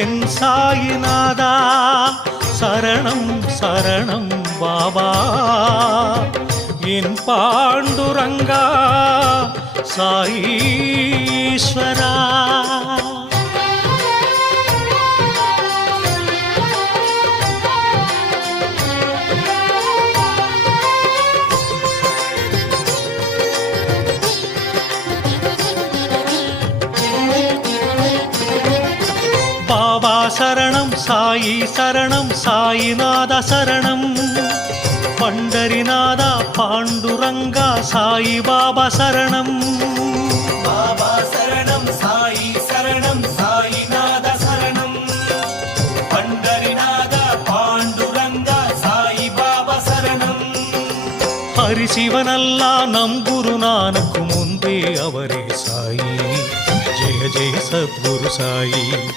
என் சாயிநாதா சரணம் சரணம் பாபா என் பாண்டுரங்கா சாயீஸ்வரா பாபா சரணம் சாயி சரணம் சாயிநாத சரணம் பண்டரிநாதா பாண்டுரங்கா சாயி பாபா சரணம் பாபா சரணம் சாயி சரணம் சாயிநாத சரணம் பண்டரிநாதா பாண்டுரங்கா சாயி பாபா சரணம் ஹரிசிவனல்லா நம் குருநானக்கு முன்பே அவரே சாயி ஜெய ஜெய சத்குரு சாயி